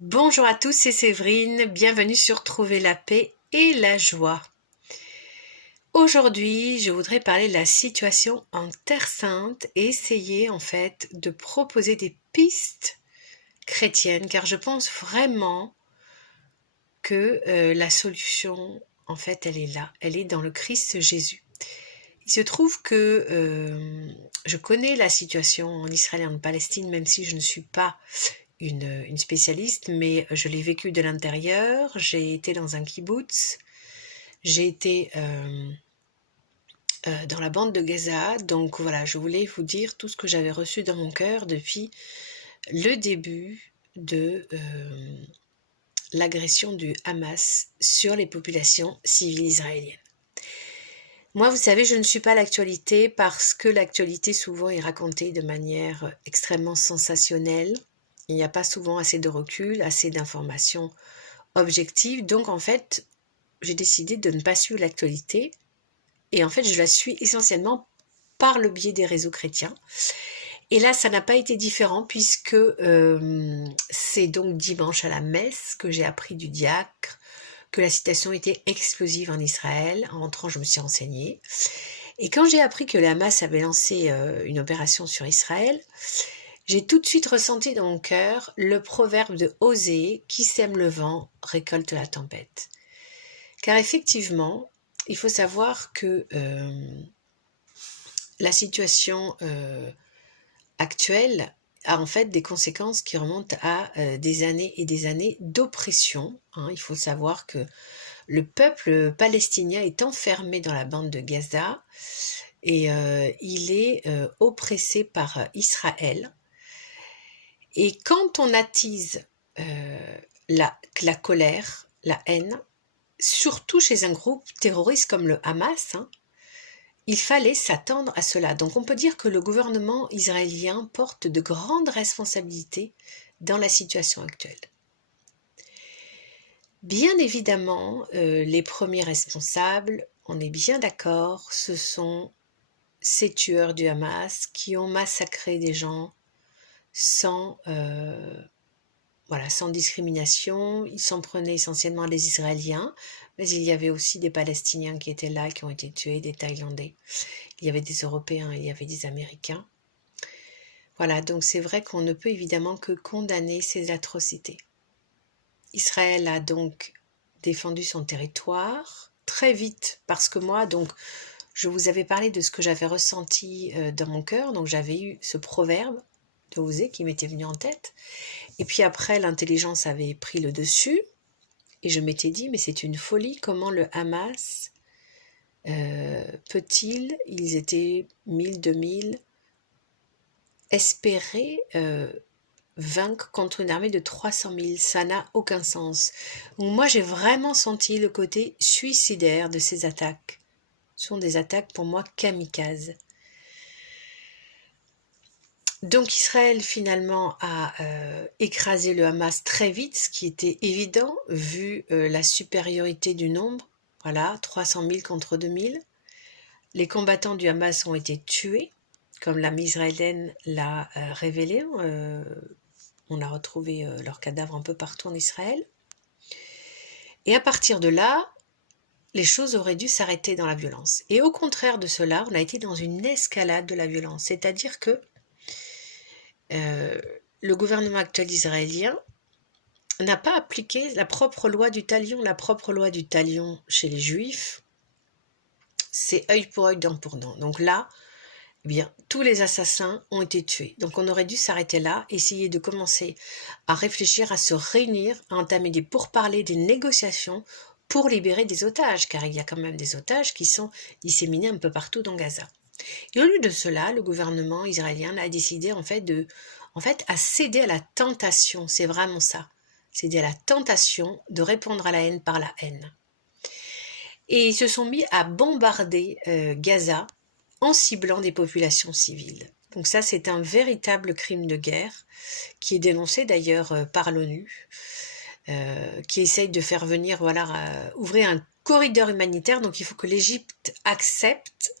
Bonjour à tous, c'est Séverine, bienvenue sur Trouver la paix et la joie. Aujourd'hui, je voudrais parler de la situation en Terre Sainte et essayer en fait de proposer des pistes chrétiennes car je pense vraiment que la solution en fait elle est là, elle est dans le Christ Jésus. Il se trouve que je connais la situation en Israël et en Palestine même si je ne suis pas une spécialiste, mais je l'ai vécu de l'intérieur. J'ai été dans un kibbutz, j'ai été dans la bande de Gaza. Donc voilà, je voulais vous dire tout ce que j'avais reçu dans mon cœur depuis le début de l'agression du Hamas sur les populations civiles israéliennes. Moi, vous savez, je ne suis pas l'actualité parce que l'actualité souvent est racontée de manière extrêmement sensationnelle. Il n'y a pas souvent assez de recul, assez d'informations objectives. Donc en fait, j'ai décidé de ne pas suivre l'actualité. Et en fait, je la suis essentiellement par le biais des réseaux chrétiens. Et là, ça n'a pas été différent puisque c'est donc dimanche à la messe que j'ai appris du diacre que la situation était explosive en Israël. En entrant, je me suis renseignée. Et quand j'ai appris que le Hamas avait lancé une opération sur Israël, j'ai tout de suite ressenti dans mon cœur le proverbe de Osée, qui sème le vent récolte la tempête. Car effectivement, il faut savoir que la situation actuelle a en fait des conséquences qui remontent à des années et des années d'oppression. Il faut savoir que le peuple palestinien est enfermé dans la bande de Gaza et il est oppressé par Israël. Et quand on attise la colère, la haine, surtout chez un groupe terroriste comme le Hamas, il fallait s'attendre à cela. Donc on peut dire que le gouvernement israélien porte de grandes responsabilités dans la situation actuelle. Bien évidemment, les premiers responsables, on est bien d'accord, ce sont ces tueurs du Hamas qui ont massacré des gens sans discrimination. Ils s'en prenaient essentiellement les Israéliens, mais il y avait aussi des Palestiniens qui étaient là, qui ont été tués, des Thaïlandais. Il y avait des Européens, il y avait des Américains. Voilà, donc c'est vrai qu'on ne peut évidemment que condamner ces atrocités. Israël a donc défendu son territoire très vite, parce que moi, donc, je vous avais parlé de ce que j'avais ressenti dans mon cœur, donc j'avais eu ce proverbe de Osée qui m'était venu en tête, et puis après l'intelligence avait pris le dessus, et je m'étais dit, mais c'est une folie, comment le Hamas peut-il, ils étaient 1000, 2000, espérer vaincre contre une armée de 300 000, ça n'a aucun sens. Donc moi j'ai vraiment senti le côté suicidaire de ces attaques. Ce sont des attaques pour moi kamikazes. Donc Israël finalement a écrasé le Hamas très vite, ce qui était évident vu la supériorité du nombre. Voilà, 300 000 contre 2000. Les combattants du Hamas ont été tués, comme l'armée israélienne l'a révélé. On a retrouvé leurs cadavres un peu partout en Israël. Et à partir de là, les choses auraient dû s'arrêter dans la violence. Et au contraire de cela, on a été dans une escalade de la violence. C'est-à-dire que le gouvernement actuel israélien n'a pas appliqué la propre loi du talion. La propre loi du talion chez les Juifs, c'est œil pour œil, dent pour dent. Donc là, eh bien, tous les assassins ont été tués. Donc on aurait dû s'arrêter là, essayer de commencer à réfléchir, à se réunir, à entamer des pourparlers, des négociations pour libérer des otages, car il y a quand même des otages qui sont disséminés un peu partout dans Gaza. Et au lieu de cela, le gouvernement israélien a décidé à céder à la tentation, c'est vraiment ça, céder à la tentation de répondre à la haine par la haine. Et ils se sont mis à bombarder Gaza en ciblant des populations civiles. Donc ça, c'est un véritable crime de guerre qui est dénoncé d'ailleurs par l'ONU, qui essaye de faire venir, ouvrir un corridor humanitaire. Donc il faut que l'Égypte accepte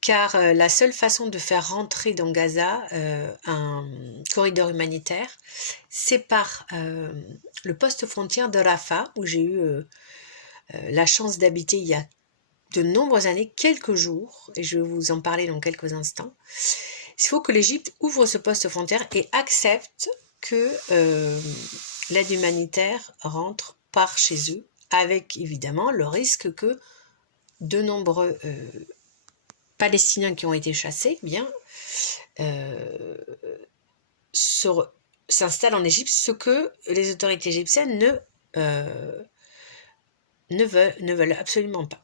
car la seule façon de faire rentrer dans Gaza un corridor humanitaire, c'est par le poste frontière de Rafah, où j'ai eu la chance d'habiter il y a de nombreuses années, quelques jours, et je vais vous en parler dans quelques instants. Il faut que l'Égypte ouvre ce poste frontière et accepte que l'aide humanitaire rentre par chez eux, avec évidemment le risque que de nombreux Palestiniens qui ont été chassés s'installent en Égypte, ce que les autorités égyptiennes ne veulent absolument pas.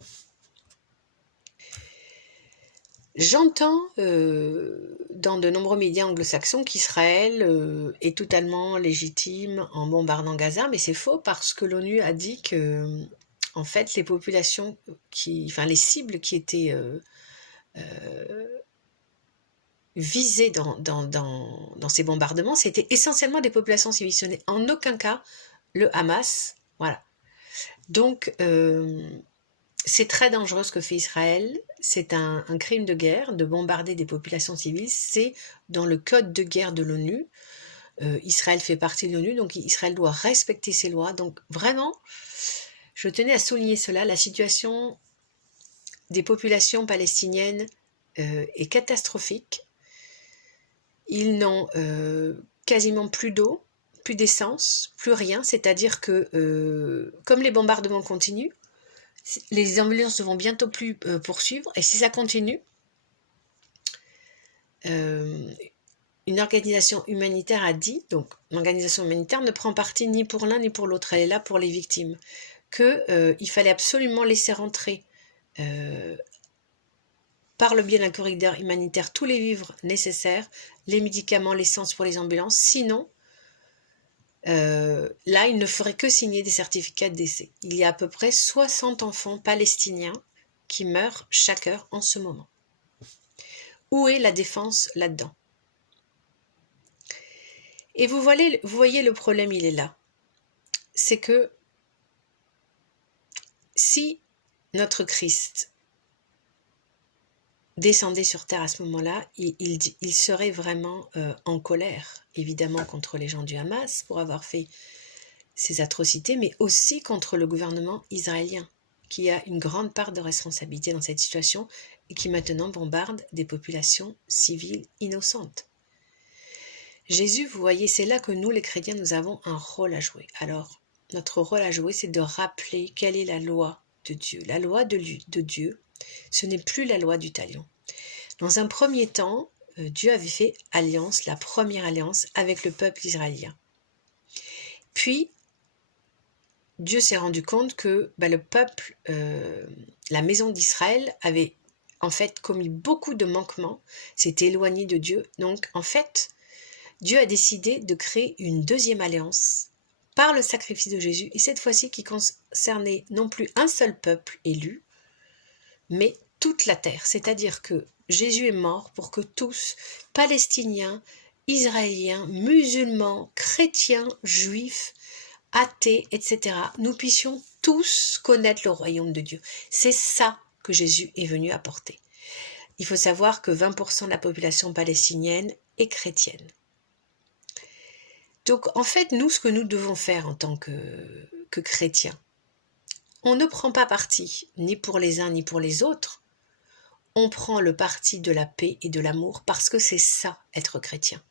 J'entends dans de nombreux médias anglo-saxons qu'Israël est totalement légitime en bombardant Gaza, mais c'est faux parce que l'ONU a dit que, en fait, les populations les cibles qui étaient visées dans ces bombardements, c'était essentiellement des populations civiles. Ce n'est en aucun cas le Hamas. Voilà. Donc, c'est très dangereux ce que fait Israël. C'est un crime de guerre de bombarder des populations civiles. C'est dans le code de guerre de l'ONU. Israël fait partie de l'ONU, donc Israël doit respecter ses lois. Donc vraiment, je tenais à souligner cela. La situation des populations palestiniennes est catastrophique. Ils n'ont quasiment plus d'eau, plus d'essence, plus rien. C'est-à-dire que comme les bombardements continuent, les ambulances ne vont bientôt plus poursuivre, et si ça continue, une organisation humanitaire a dit, donc l'organisation humanitaire ne prend parti ni pour l'un ni pour l'autre, elle est là pour les victimes, qu'il fallait absolument laisser rentrer par le biais d'un corridor humanitaire tous les vivres nécessaires, les médicaments, l'essence pour les ambulances, sinon là, il ne ferait que signer des certificats de décès. Il y a à peu près 60 enfants palestiniens qui meurent chaque heure en ce moment. Où est la défense là-dedans? Et vous voyez le problème, il est là. C'est que si notre Christ descendait sur terre à ce moment-là, il serait vraiment en colère, évidemment contre les gens du Hamas pour avoir fait ces atrocités, mais aussi contre le gouvernement israélien, qui a une grande part de responsabilité dans cette situation et qui maintenant bombarde des populations civiles innocentes. Jésus, vous voyez, c'est là que nous, les chrétiens, nous avons un rôle à jouer. Alors, notre rôle à jouer, c'est de rappeler quelle est la loi de Dieu. La loi de Dieu, ce n'est plus la loi du talion. Dans un premier temps, Dieu avait fait alliance, la première alliance avec le peuple israélien. Puis, Dieu s'est rendu compte que le peuple, la maison d'Israël avait en fait commis beaucoup de manquements, s'était éloigné de Dieu. Donc en fait, Dieu a décidé de créer une deuxième alliance par le sacrifice de Jésus, et cette fois-ci qui concernait non plus un seul peuple élu, mais toute la terre. C'est-à-dire que Jésus est mort pour que tous, Palestiniens, Israéliens, musulmans, chrétiens, juifs, athées, etc., nous puissions tous connaître le royaume de Dieu. C'est ça que Jésus est venu apporter. Il faut savoir que 20% de la population palestinienne est chrétienne. Donc en fait, nous, ce que nous devons faire en tant que chrétiens, on ne prend pas parti ni pour les uns ni pour les autres, on prend le parti de la paix et de l'amour parce que c'est ça, être chrétien.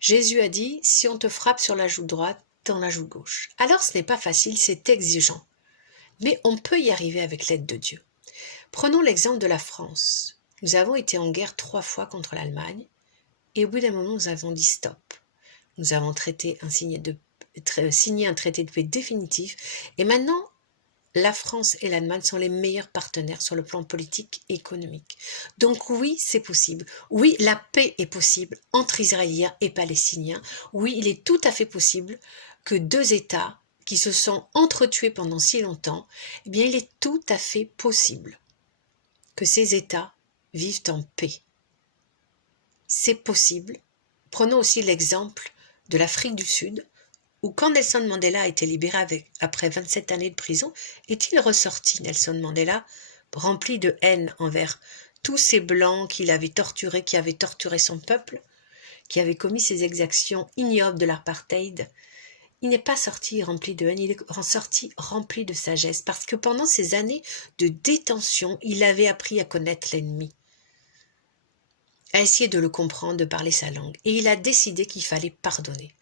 Jésus a dit, si on te frappe sur la joue droite, dans la joue gauche. Alors ce n'est pas facile, c'est exigeant, mais on peut y arriver avec l'aide de Dieu. Prenons l'exemple de la France. Nous avons été en guerre 3 fois contre l'Allemagne, et au bout d'un moment, nous avons dit stop. Nous avons signé un traité de paix définitif, et maintenant, la France et l'Allemagne sont les meilleurs partenaires sur le plan politique et économique. Donc oui, c'est possible. Oui, la paix est possible entre Israéliens et Palestiniens. Oui, il est tout à fait possible que 2 États qui se sont entretués pendant si longtemps, eh bien, il est tout à fait possible que ces États vivent en paix. C'est possible. Prenons aussi l'exemple de l'Afrique du Sud, où quand Nelson Mandela a été libéré après 27 années de prison, est-il ressorti, Nelson Mandela, rempli de haine envers tous ces Blancs qu'il avait torturés, qui avaient torturé son peuple, qui avaient commis ces exactions ignobles de l'apartheid, il n'est pas sorti rempli de haine, il est sorti rempli de sagesse, parce que pendant ces années de détention, il avait appris à connaître l'ennemi, à essayer de le comprendre, de parler sa langue, et il a décidé qu'il fallait pardonner.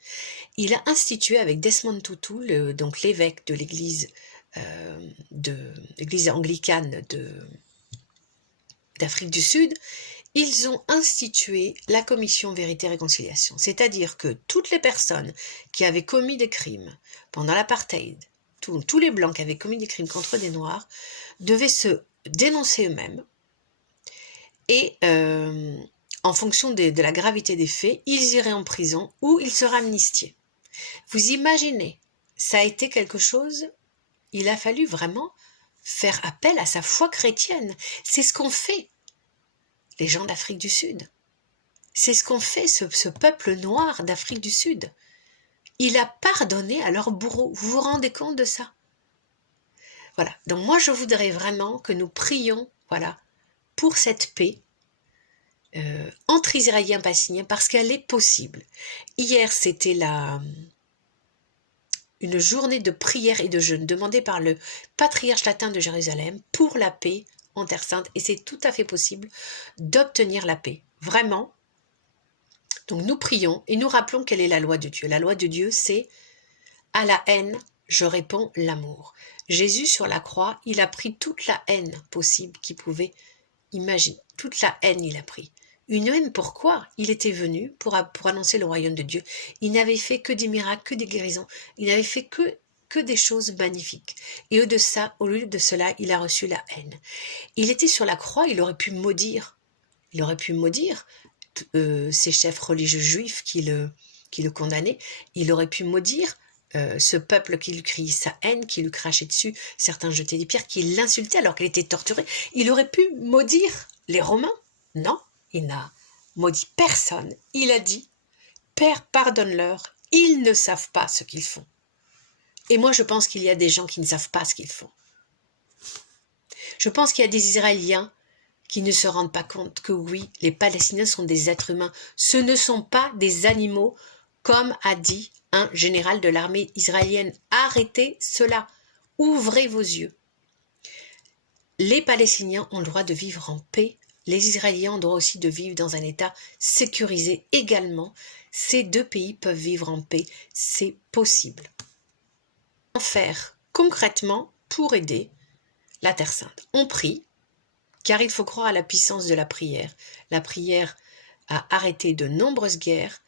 Il a institué avec Desmond Tutu, donc l'évêque de l'église anglicane d'Afrique du Sud, ils ont institué la commission Vérité et Réconciliation. C'est-à-dire que toutes les personnes qui avaient commis des crimes pendant l'apartheid, tous les Blancs qui avaient commis des crimes contre des Noirs, devaient se dénoncer eux-mêmes et en fonction de la gravité des faits, ils iraient en prison ou ils seraient amnistiés. Vous imaginez, ça a été quelque chose, il a fallu vraiment faire appel à sa foi chrétienne. C'est ce qu'ont fait les gens d'Afrique du Sud. C'est ce qu'ont fait ce peuple noir d'Afrique du Sud. Il a pardonné à leurs bourreaux. Vous vous rendez compte de ça? Voilà. Donc moi, je voudrais vraiment que nous prions, voilà, pour cette paix entre Israéliens et Palestiniens, parce qu'elle est possible. Hier, c'était une journée de prière et de jeûne demandée par le patriarche latin de Jérusalem pour la paix en Terre Sainte, et c'est tout à fait possible d'obtenir la paix, vraiment. Donc nous prions et nous rappelons quelle est la loi de Dieu. La loi de Dieu, c'est « à la haine, je réponds l'amour ». Jésus sur la croix, il a pris toute la haine possible qu'il pouvait imaginer. Toute la haine, il a pris. Une haine, pourquoi? Il était venu pour annoncer le royaume de Dieu. Il n'avait fait que des miracles, que des guérisons. Il n'avait fait que des choses magnifiques. Et au lieu de cela, il a reçu la haine. Il était sur la croix, il aurait pu maudire. Il aurait pu maudire ces chefs religieux juifs qui le condamnaient. Il aurait pu maudire ce peuple qui lui criait sa haine, qui lui crachait dessus, certains jetaient des pierres, qui l'insultaient alors qu'il était torturé. Il aurait pu maudire les Romains. Non, il n'a maudit personne. Il a dit « Père, pardonne-leur, ils ne savent pas ce qu'ils font. » Et moi, je pense qu'il y a des gens qui ne savent pas ce qu'ils font. Je pense qu'il y a des Israéliens qui ne se rendent pas compte que oui, les Palestiniens sont des êtres humains. Ce ne sont pas des animaux, comme a dit un général de l'armée israélienne. Arrêtez cela. Ouvrez vos yeux. Les Palestiniens ont le droit de vivre en paix. Les Israéliens ont le droit aussi de vivre dans un État sécurisé également. Ces deux pays peuvent vivre en paix. C'est possible. Comment faire concrètement pour aider la Terre Sainte? On prie, car il faut croire à la puissance de la prière. La prière a arrêté de nombreuses guerres,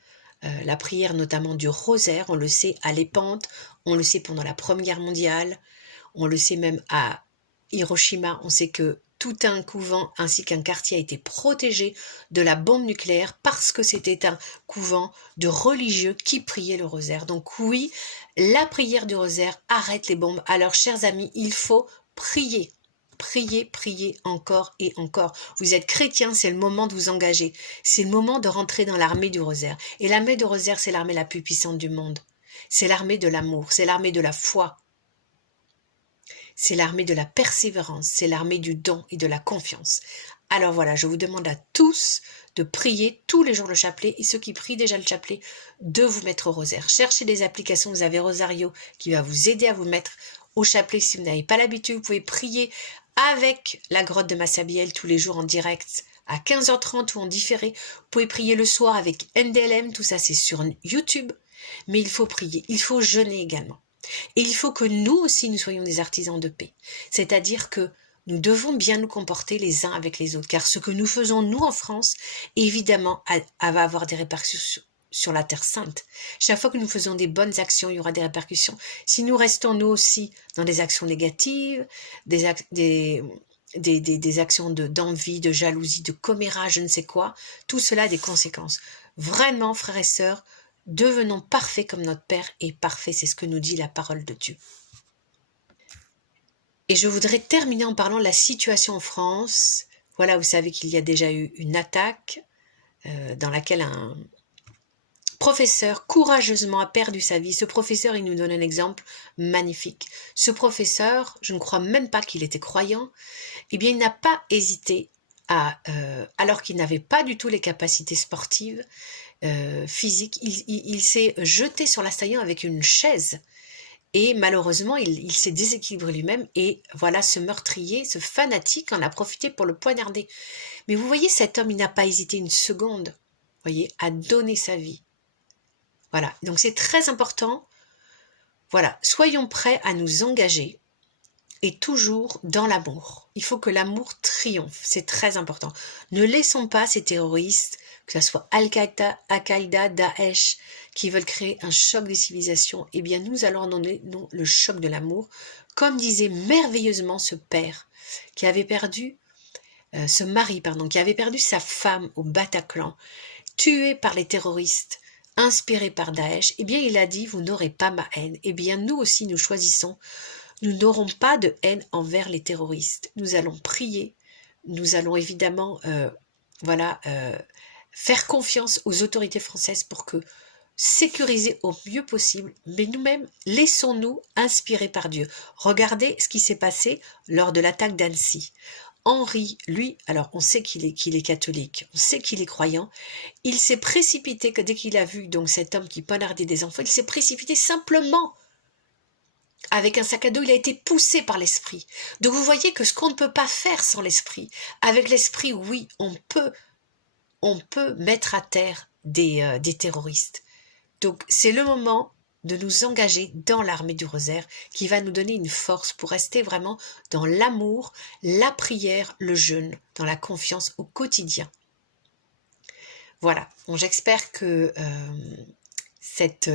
la prière notamment du rosaire, on le sait à Lépante, on le sait pendant la Première Guerre mondiale, on le sait même à Hiroshima, on sait que tout un couvent ainsi qu'un quartier a été protégé de la bombe nucléaire parce que c'était un couvent de religieux qui priaient le rosaire. Donc oui, la prière du rosaire arrête les bombes. Alors chers amis, il faut prier. Priez, priez encore et encore. Vous êtes chrétien, c'est le moment de vous engager. C'est le moment de rentrer dans l'armée du rosaire. Et l'armée du rosaire, c'est l'armée la plus puissante du monde. C'est l'armée de l'amour, c'est l'armée de la foi. C'est l'armée de la persévérance, c'est l'armée du don et de la confiance. Alors voilà, je vous demande à tous de prier tous les jours le chapelet, et ceux qui prient déjà le chapelet, de vous mettre au rosaire. Cherchez des applications, vous avez Rosario qui va vous aider à vous mettre au chapelet. Si vous n'avez pas l'habitude, vous pouvez prier avec la grotte de Massabielle tous les jours en direct à 15h30 ou en différé. Vous pouvez prier le soir avec MDLM, tout ça c'est sur YouTube. Mais il faut prier, il faut jeûner également. Et il faut que nous aussi nous soyons des artisans de paix. C'est-à-dire que nous devons bien nous comporter les uns avec les autres. Car ce que nous faisons nous en France, évidemment, va avoir des répercussions sur la Terre Sainte. Chaque fois que nous faisons des bonnes actions, il y aura des répercussions. Si nous restons nous aussi dans des actions négatives, des actions d'envie, de jalousie, de commérage, je ne sais quoi, tout cela a des conséquences. Vraiment, frères et sœurs, devenons parfaits comme notre Père est parfait, c'est ce que nous dit la parole de Dieu. Et je voudrais terminer en parlant de la situation en France. Voilà, vous savez qu'il y a déjà eu une attaque dans laquelle professeur courageusement a perdu sa vie. Ce professeur, il nous donne un exemple magnifique. Ce professeur, je ne crois même pas qu'il était croyant, eh bien il n'a pas hésité à, alors qu'il n'avait pas du tout les capacités sportives, physiques, il s'est jeté sur l'assaillant avec une chaise. Et malheureusement, il s'est déséquilibré lui-même et voilà, ce meurtrier, ce fanatique en a profité pour le poignarder. Mais vous voyez, cet homme, il n'a pas hésité une seconde, voyez, à donner sa vie. Voilà, donc c'est très important. Voilà, soyons prêts à nous engager et toujours dans l'amour. Il faut que l'amour triomphe, c'est très important. Ne laissons pas ces terroristes, que ce soit Al-Qaïda, Daesh, qui veulent créer un choc des civilisations. Eh bien, nous allons donner le choc de l'amour, comme disait merveilleusement ce père qui avait perdu, ce mari, pardon, qui avait perdu sa femme au Bataclan, tué par les terroristes, inspiré par Daesh. Eh bien, il a dit, vous n'aurez pas ma haine. Eh bien, nous aussi, nous choisissons. Nous n'aurons pas de haine envers les terroristes. Nous allons prier. Nous allons évidemment, faire confiance aux autorités françaises pour que sécuriser au mieux possible, mais nous-mêmes, laissons-nous inspirer par Dieu. Regardez ce qui s'est passé lors de l'attaque d'Annecy. Henri, lui, alors on sait qu'il est catholique, on sait qu'il est croyant, il s'est précipité, que dès qu'il a vu donc cet homme qui poignardait des enfants, il s'est précipité simplement avec un sac à dos, il a été poussé par l'esprit. Donc vous voyez que ce qu'on ne peut pas faire sans l'esprit, avec l'esprit, oui, on peut mettre à terre des terroristes. Donc c'est le moment de nous engager dans l'armée du rosaire qui va nous donner une force pour rester vraiment dans l'amour, la prière, le jeûne, dans la confiance au quotidien. Voilà, bon, j'espère que cette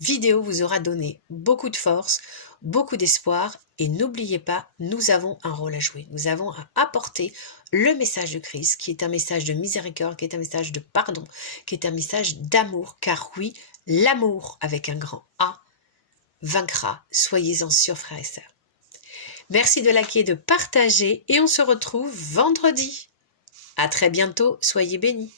vidéo vous aura donné beaucoup de force, beaucoup d'espoir et n'oubliez pas, nous avons un rôle à jouer. Nous avons à apporter le message de Christ qui est un message de miséricorde, qui est un message de pardon, qui est un message d'amour, car oui, l'amour avec un grand A vaincra. Soyez-en sûrs, frères et sœurs. Merci de liker, de partager et on se retrouve vendredi. À très bientôt, soyez bénis.